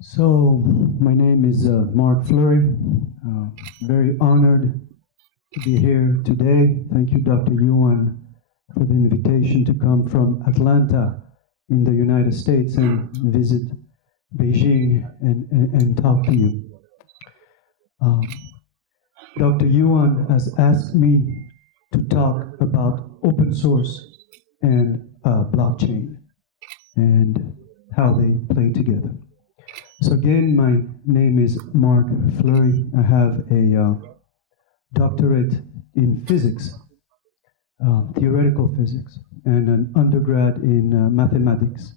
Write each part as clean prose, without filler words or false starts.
So, my name is Mark Fleury. Very honored to be here today. Thank you, Dr. Yuan, for the invitation to come from Atlanta in the United States and visit Beijing and talk to you. Dr. Yuan has asked me to talk about open source and blockchain and how they play together. So again, my name is Mark Fleury. I have a doctorate in physics, theoretical physics, and an undergrad in mathematics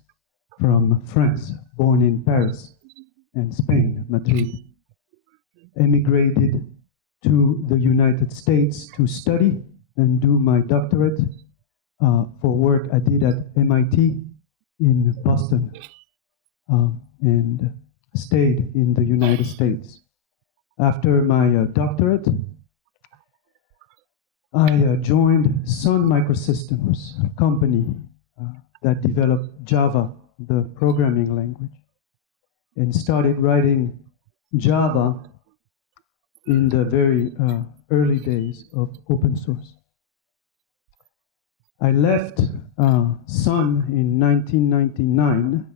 from France, born in Paris and Spain, Madrid. Emigrated to the United States to study and do my doctorate for work I did at MIT in Boston, and stayed in the United States. After my doctorate, I joined Sun Microsystems, a company that developed Java, the programming language, and started writing Java in the very early days of open source. I left Sun in 1999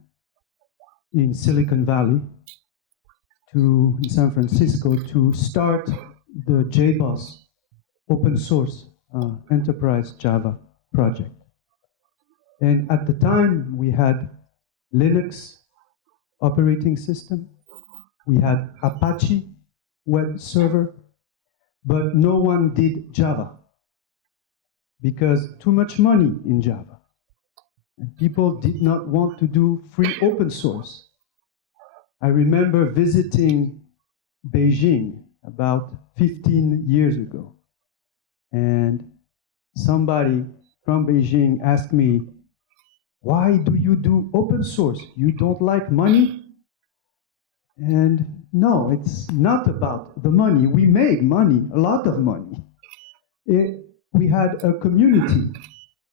in Silicon Valley in San Francisco to start the JBoss open source enterprise Java project. And at the time, we had Linux operating system, we had Apache web server, but no one did Java because too much money in Java. And people did not want to do free open source. I remember visiting Beijing about 15 years ago, and somebody from Beijing asked me, "Why do you do open source? You don't like money?" And no, it's not about the money. We made money, a lot of money. We had a community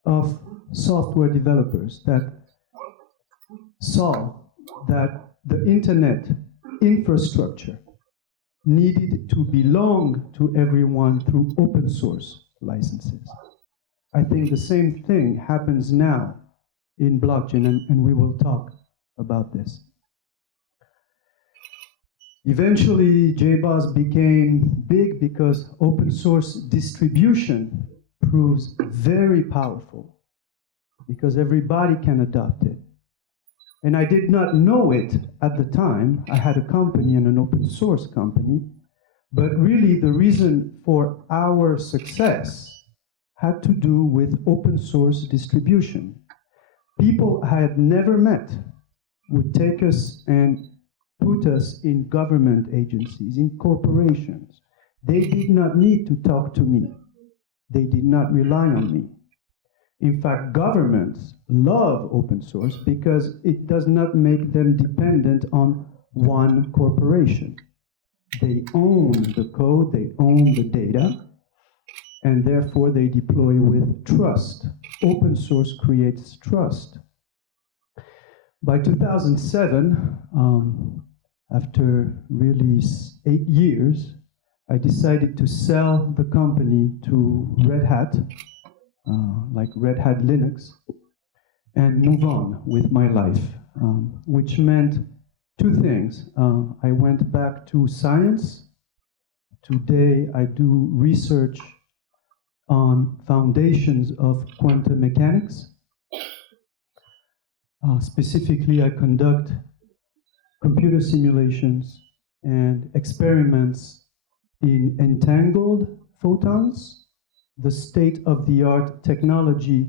of software developers that saw that the internet infrastructure needed to belong to everyone through open source licenses. I think the same thing happens now in blockchain, and we will talk about this. Eventually, JBoss became big because open source distribution proves very powerful because everybody can adopt it. And I did not know it at the time. I had a company and an open source company, but really the reason for our success had to do with open source distribution. People I had never met would take us and put us in government agencies, in corporations. They did not need to talk to me. They did not rely on me. In fact, governments love open source because it does not make them dependent on one corporation. They own the code, they own the data, and therefore they deploy with trust. Open source creates trust. By 2007, after really 8 years, I decided to sell the company to Red Hat, like Red Hat Linux, and move on with my life, which meant two things. I went back to science. Today I do research on foundations of quantum mechanics. Specifically, I conduct computer simulations and experiments in entangled photons. The state-of-the-art technology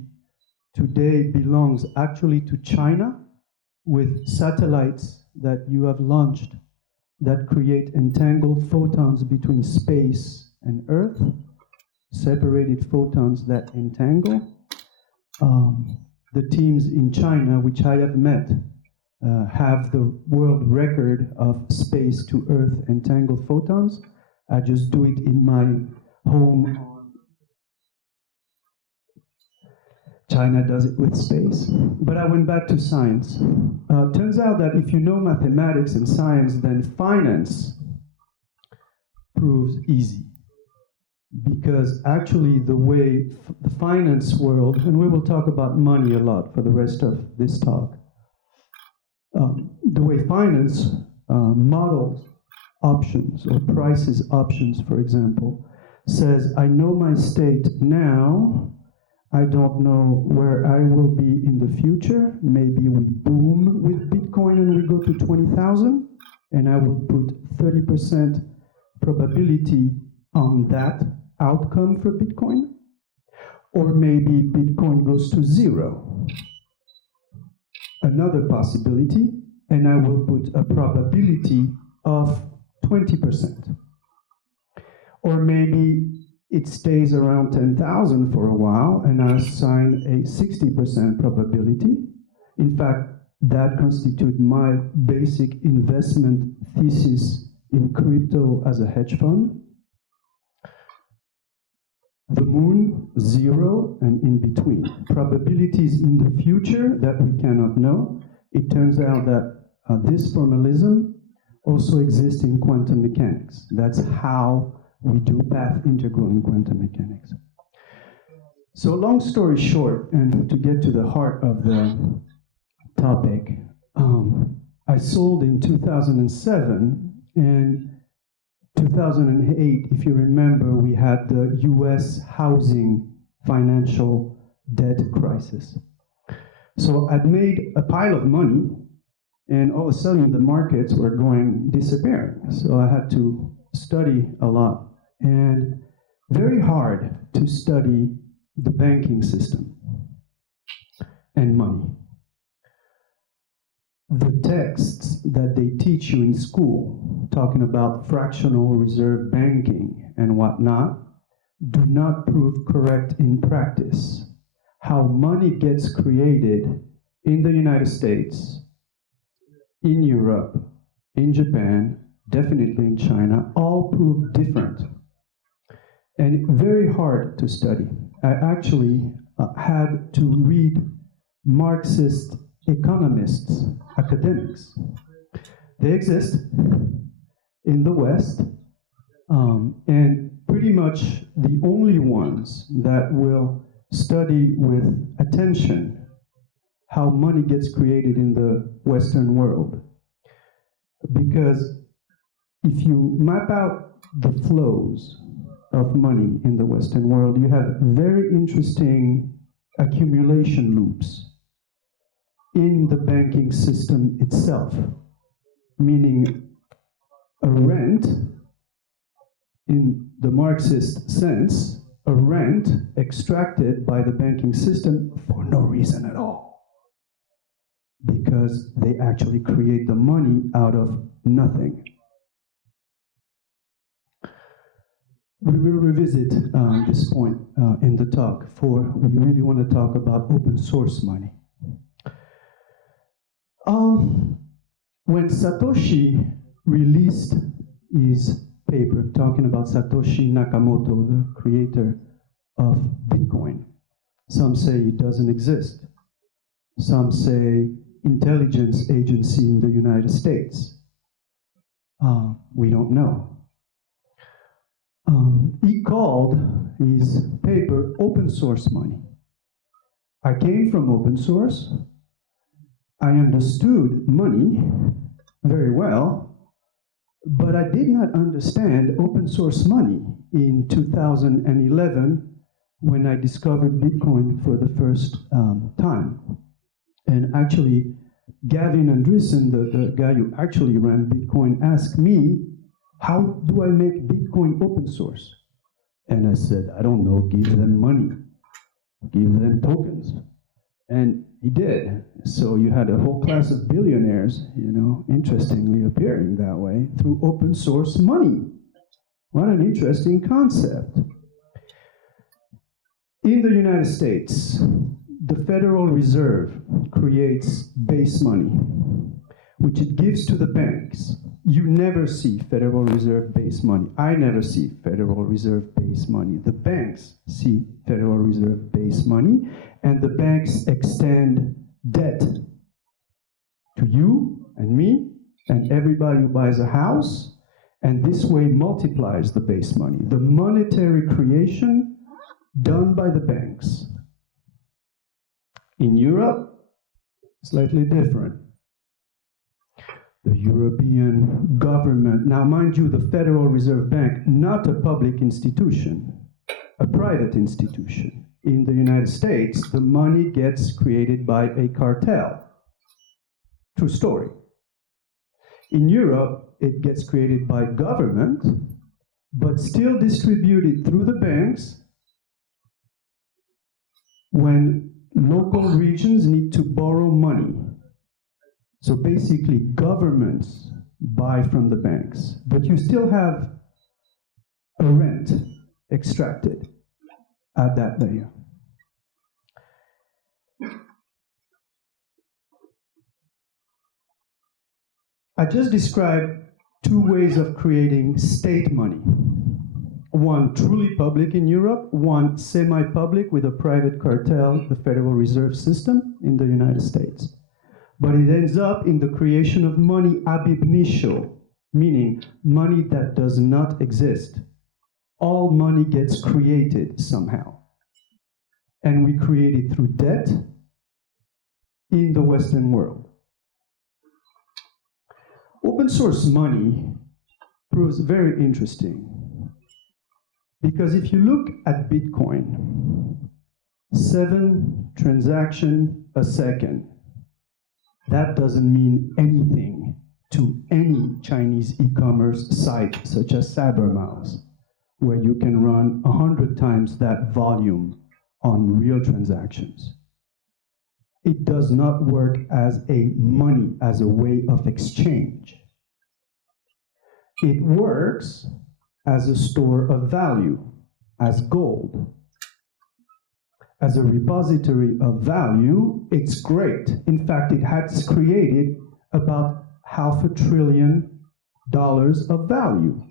today belongs actually to China, with satellites that you have launched that create entangled photons between space and Earth, separated photons that entangle. The teams in China, which I have met, have the world record of space to Earth entangled photons. I just do it in my home China does it with space. But I went back to science. Turns out that if you know mathematics and science, then finance proves easy. Because actually the way the finance world, and we will talk about money a lot for the rest of this talk, the way finance models options or prices options, for example, says, I know my state now, I don't know where I will be in the future. Maybe we boom with Bitcoin and we go to 20,000, and I will put 30% probability on that outcome for Bitcoin. Or maybe Bitcoin goes to 0. Another possibility, and I will put a probability of 20%. Or maybe it stays around 10,000 for a while, and I assign a 60% probability. In fact, that constitutes my basic investment thesis in crypto as a hedge fund. The moon, 0, and in between. Probabilities in the future that we cannot know. It turns out that this formalism also exists in quantum mechanics. That's how we do path integral in quantum mechanics. So long story short, and to get to the heart of the topic, I sold in 2007, and 2008, if you remember, we had the US housing financial debt crisis. So I'd made a pile of money, and all of a sudden the markets were disappearing. So I had to study a lot, and very hard to study the banking system and money. The texts that they teach you in school, talking about fractional reserve banking and whatnot, do not prove correct in practice. How money gets created in the United States, in Europe, in Japan, definitely in China, all prove different and very hard to study. I actually had to read Marxist economists, academics. They exist in the West, and pretty much the only ones that will study with attention how money gets created in the Western world. Because if you map out the flows of money in the Western world, you have very interesting accumulation loops in the banking system itself, meaning a rent, in the Marxist sense, a rent extracted by the banking system for no reason at all, because they actually create the money out of nothing. We will revisit this point in the talk, for we really want to talk about open source money. When Satoshi released his paper, talking about Satoshi Nakamoto, the creator of Bitcoin, some say it doesn't exist. Some say intelligence agency in the United States. We don't know. He called his paper open source money. I came from open source. I understood money very well, but I did not understand open source money in 2011 when I discovered Bitcoin for the first time. And actually, Gavin Andreessen, the guy who actually ran Bitcoin, asked me, how do I make Bitcoin open source? And I said, I don't know, give them money, give them tokens. And he did. So you had a whole class of billionaires, interestingly appearing that way through open source money. What an interesting concept. In the United States, the Federal Reserve creates base money, which it gives to the banks. You never see Federal Reserve-based money. I never see Federal Reserve-based money. The banks see Federal Reserve-based money, and the banks extend debt to you and me and everybody who buys a house, and this way multiplies the base money. The monetary creation done by the banks. In Europe, slightly different. The European government, now mind you, the Federal Reserve Bank, not a public institution, a private institution. In the United States, the money gets created by a cartel. True story. In Europe, it gets created by government, but still distributed through the banks when local regions need to borrow money. So basically, governments buy from the banks, but you still have a rent extracted at that layer. I just described two ways of creating state money. One truly public in Europe, one semi-public with a private cartel, the Federal Reserve System in the United States. But it ends up in the creation of money ab initio, meaning money that does not exist. All money gets created somehow. And we create it through debt in the Western world. Open source money proves very interesting. Because if you look at Bitcoin, 7 transactions a second, that doesn't mean anything to any Chinese e-commerce site such as CyberMouse, where you can run 100 times that volume on real transactions. It does not work as a money, as a way of exchange. It works as a store of value, as gold. As a repository of value, it's great. In fact, it has created about $500 billion of value.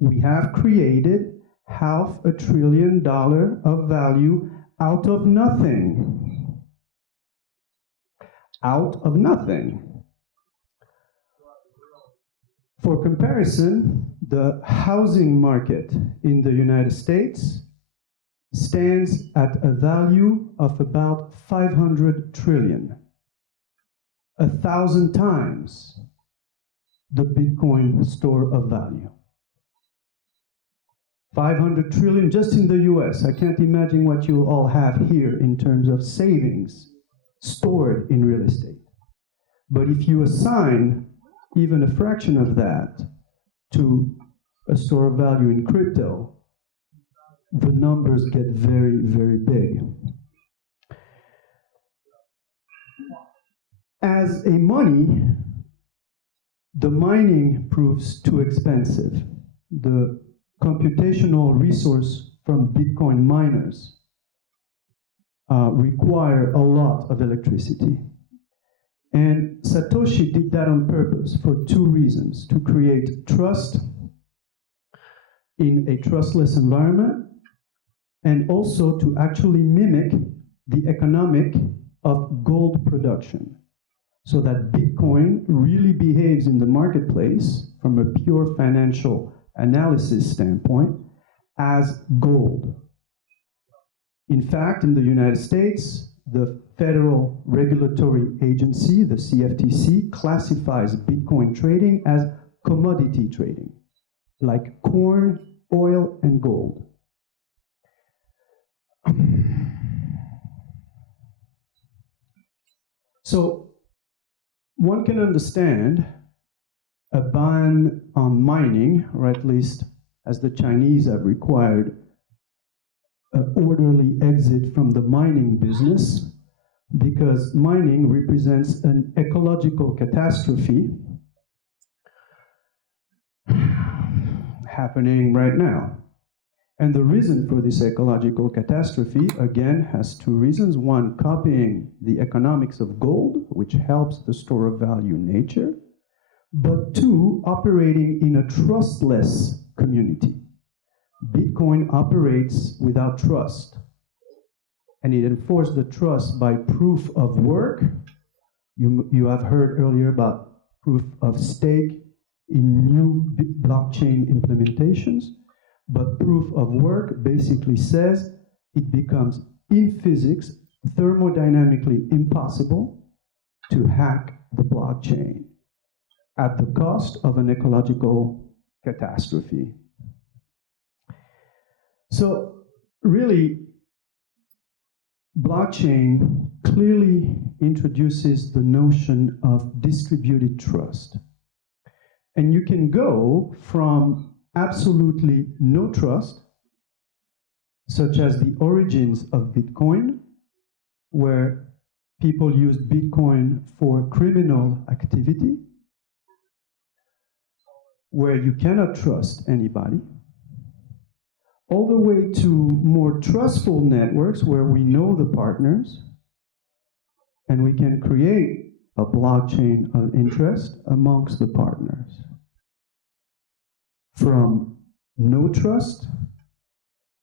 We have created $500 billion of value out of nothing. Out of nothing. For comparison, the housing market in the United States stands at a value of about 500 trillion, 1,000 times the Bitcoin store of value. 500 trillion just in the US. I can't imagine what you all have here in terms of savings stored in real estate. But if you assign even a fraction of that to a store of value in crypto, the numbers get very, very big. As a money, the mining proves too expensive. The computational resource from Bitcoin miners require a lot of electricity. And Satoshi did that on purpose for 2 reasons: to create trust in a trustless environment, and also to actually mimic the economic of gold production, so that Bitcoin really behaves in the marketplace from a pure financial analysis standpoint as gold. In fact, in the United States, the Federal Regulatory Agency, the CFTC, classifies Bitcoin trading as commodity trading, like corn, oil, and gold. So one can understand a ban on mining, or at least as the Chinese have required, an orderly exit from the mining business, because mining represents an ecological catastrophe happening right now. And the reason for this ecological catastrophe, again, has 2 reasons. One, copying the economics of gold, which helps the store of value nature, but two, operating in a trustless community. Bitcoin operates without trust, and it enforces the trust by proof of work. You have heard earlier about proof of stake in new blockchain implementations, but proof of work basically says it becomes, in physics, thermodynamically impossible to hack the blockchain at the cost of an ecological catastrophe. So really, blockchain clearly introduces the notion of distributed trust. And you can go from absolutely no trust, such as the origins of Bitcoin, where people used Bitcoin for criminal activity, where you cannot trust anybody, all the way to more trustful networks where we know the partners, and we can create a blockchain of interest amongst the partners. From no trust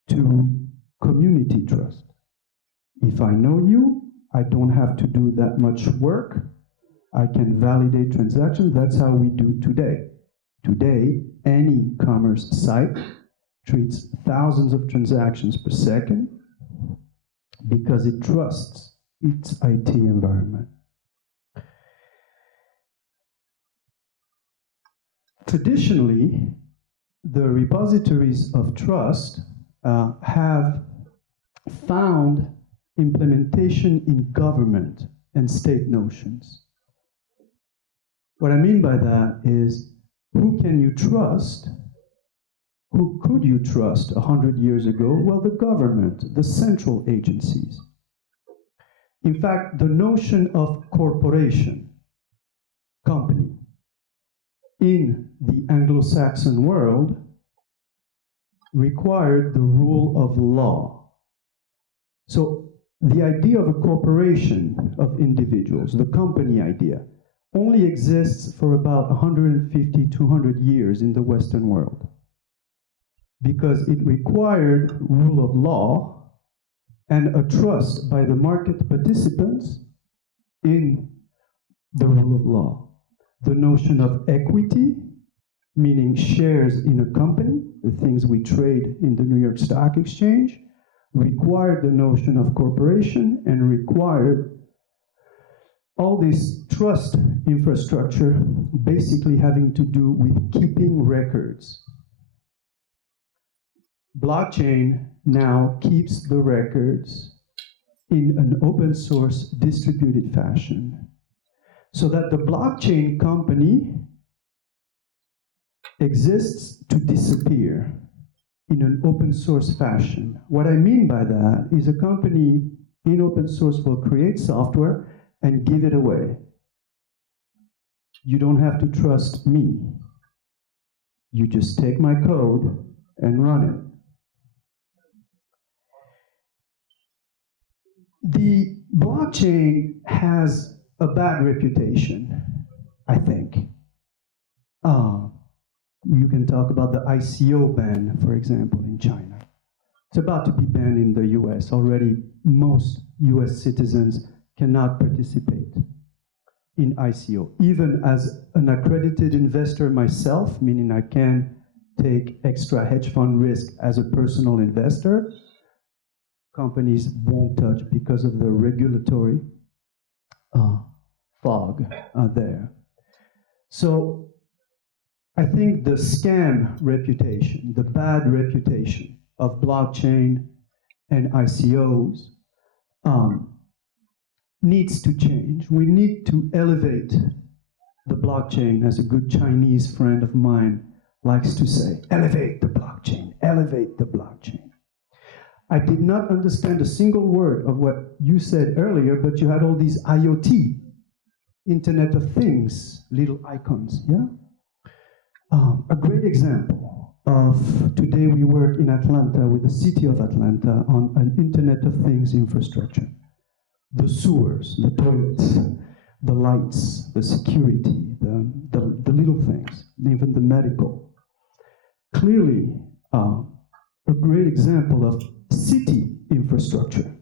to community trust. If I know you, I don't have to do that much work. I can validate transactions. That's how we do today. Today, any commerce site treats thousands of transactions per second because it trusts its IT environment. Traditionally, the repositories of trust have found implementation in government and state notions. What I mean by that is, who can you trust? Who could you trust 100 years ago? Well, the government, the central agencies. In fact, the notion of corporation, company, in the Anglo-Saxon world required the rule of law. So the idea of a corporation of individuals, the company idea, only exists for about 150, 200 years in the Western world, because it required rule of law and a trust by the market participants in the rule of law. The notion of equity, meaning shares in a company, the things we trade in the New York Stock Exchange, required the notion of corporation and required all this trust infrastructure basically having to do with keeping records. Blockchain now keeps the records in an open source distributed fashion, so that the blockchain company exists to disappear in an open source fashion. What I mean by that is a company in open source will create software and give it away. You don't have to trust me. You just take my code and run it. The blockchain has a bad reputation, I think. You can talk about the ICO ban, for example, in China. It's about to be banned in the US. Already, most US citizens cannot participate in ICO. Even as an accredited investor myself, meaning I can take extra hedge fund risk as a personal investor, companies won't touch because of the regulatory fog there. So I think the scam reputation, the bad reputation of blockchain and ICOs needs to change. We need to elevate the blockchain, as a good Chinese friend of mine likes to say, elevate the blockchain, elevate the blockchain. I did not understand a single word of what you said earlier, but you had all these IoT, Internet of Things, little icons, yeah? A great example of today we work in Atlanta with the city of Atlanta on an Internet of Things infrastructure. The sewers, the toilets, the lights, the security, the little things, even the medical. Clearly, a great example of city infrastructure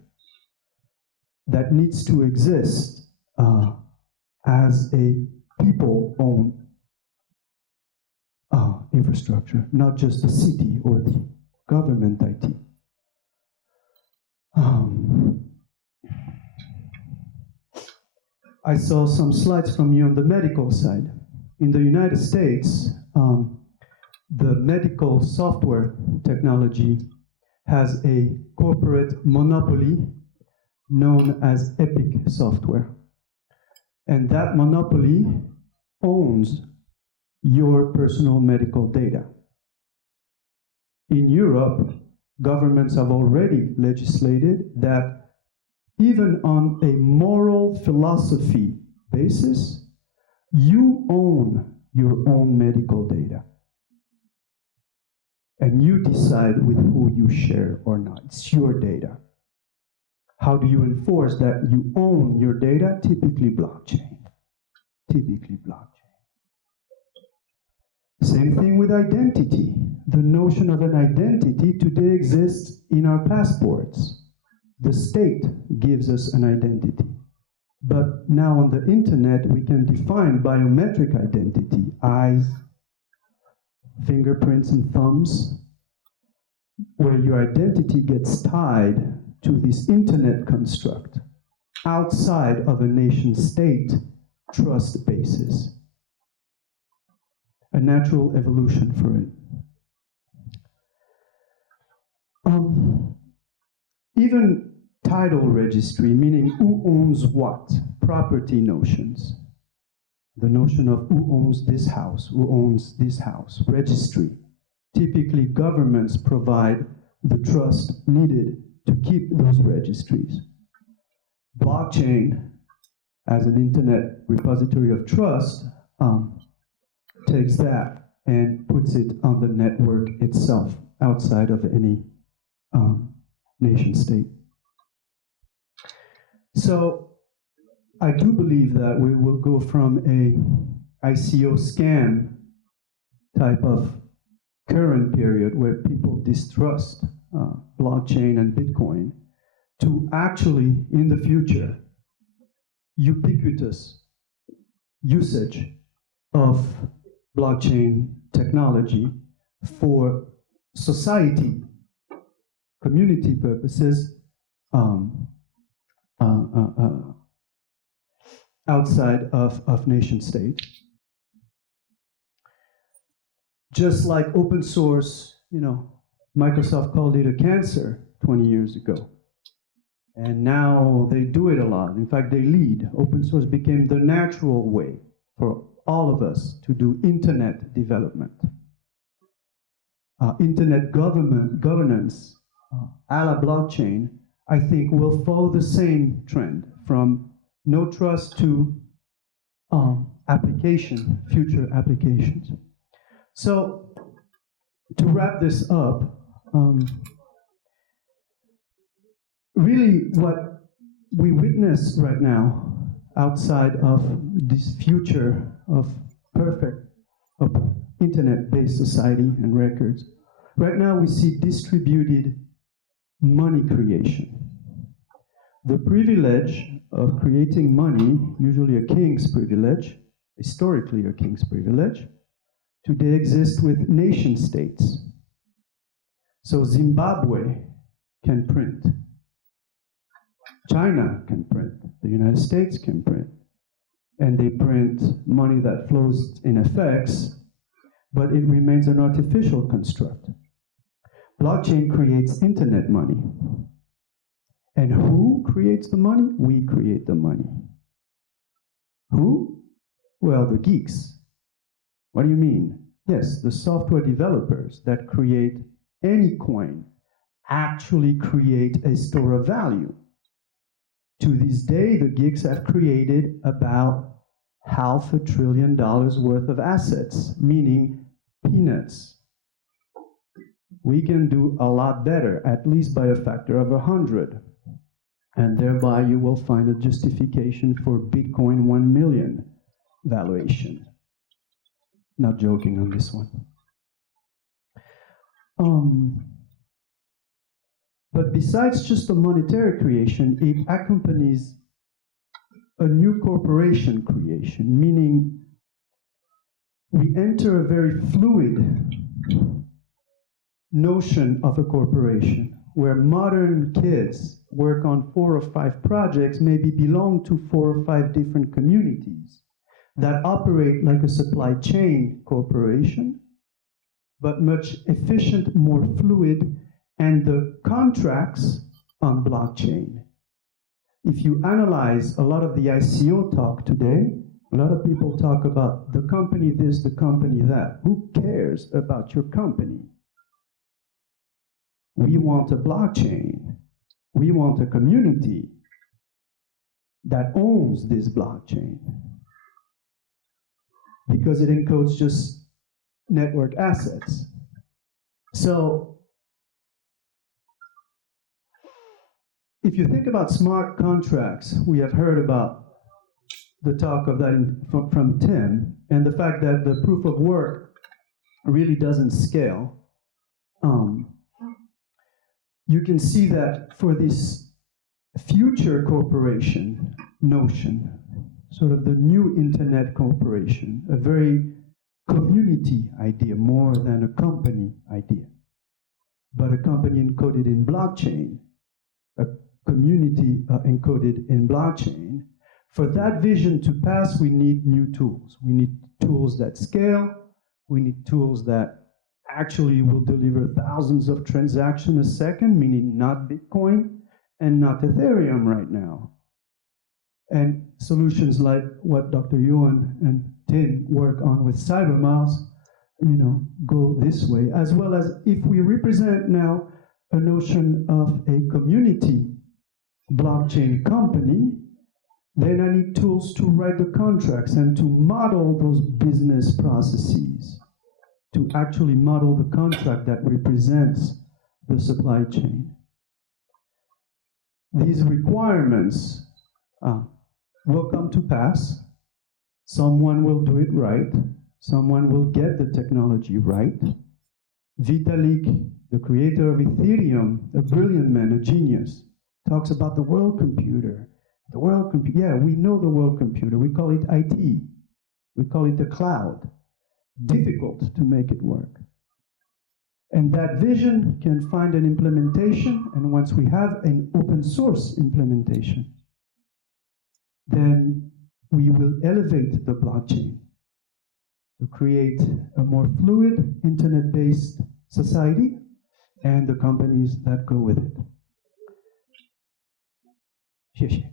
that needs to exist as a people-owned infrastructure, not just the city or the government IT. I saw some slides from you on the medical side. In the United States, the medical software technology has a corporate monopoly known as Epic Software. And that monopoly owns your personal medical data. In Europe, governments have already legislated that even on a moral philosophy basis, you own your own medical data. And you decide with who you share or not. It's your data. How do you enforce that you own your data? Typically blockchain. Typically blockchain. Same thing with identity. The notion of an identity today exists in our passports. The state gives us an identity. But now on the internet, we can define biometric identity, eyes, fingerprints and thumbs, where your identity gets tied to this internet construct outside of a nation-state trust basis. A natural evolution for it. Even title registry, meaning who owns what, property notions. The notion of who owns this house, registry. Typically, governments provide the trust needed to keep those registries. Blockchain, as an internet repository of trust, takes that and puts it on the network itself, outside of any nation state. So I do believe that we will go from a ICO scam type of current period where people distrust blockchain and Bitcoin to actually, in the future, ubiquitous usage of blockchain technology for society, community purposes, outside of nation state. Just like open source, Microsoft called it a cancer 20 years ago. And now they do it a lot. In fact, they lead. Open source became the natural way for all of us to do internet development. Internet governance, a la blockchain, I think will follow the same trend from no trust to future applications. So to wrap this up, really what we witness right now outside of this future of perfect internet-based society and records, right now we see distributed money creation. The privilege of creating money, usually a king's privilege, historically a king's privilege, today exists with nation states. So Zimbabwe can print. China can print. The United States can print. And they print money that flows in FX, but it remains an artificial construct. Blockchain creates internet money. And who creates the money? We create the money. Who? Well, the geeks. What do you mean? Yes, the software developers that create any coin actually create a store of value. To this day, the geeks have created about $500 billion worth of assets, meaning peanuts. We can do a lot better, at least by a factor of 100. And thereby you will find a justification for Bitcoin 1 million valuation. Not joking on this one. But besides just the monetary creation, it accompanies a new corporation creation, meaning we enter a very fluid notion of a corporation, where modern kids work on 4 or 5 projects, maybe belong to 4 or 5 different communities that operate like a supply chain corporation, but much efficient, more fluid, and the contracts on blockchain. If you analyze a lot of the ICO talk today, a lot of people talk about the company this, the company that. Who cares about your company? We want a blockchain. We want a community that owns this blockchain, because it encodes just network assets. So if you think about smart contracts, we have heard about the talk of that from Tim, and the fact that the proof of work really doesn't scale. You can see that for this future corporation notion, sort of the new internet corporation, a very community idea more than a company idea, but a company encoded in blockchain, a community encoded in blockchain. For that vision to pass, we need new tools. We need tools that scale. We need tools that actually will deliver thousands of transactions a second, meaning not Bitcoin and not Ethereum right now. And solutions like what Dr. Yuan and Tim work on with CyberMouse, go this way, as well as if we represent now a notion of a community blockchain company, then I need tools to write the contracts and to model those business processes, to actually model the contract that represents the supply chain. These requirements will come to pass. Someone will do it right. Someone will get the technology right. Vitalik, the creator of Ethereum, a brilliant man, a genius, talks about the world computer. The world computer, yeah, we know the world computer. We call it IT. We call it the cloud. Difficult to make it work. And that vision can find an implementation, and once we have an open source implementation, then we will elevate the blockchain to create a more fluid, internet-based society and the companies that go with it. 谢谢。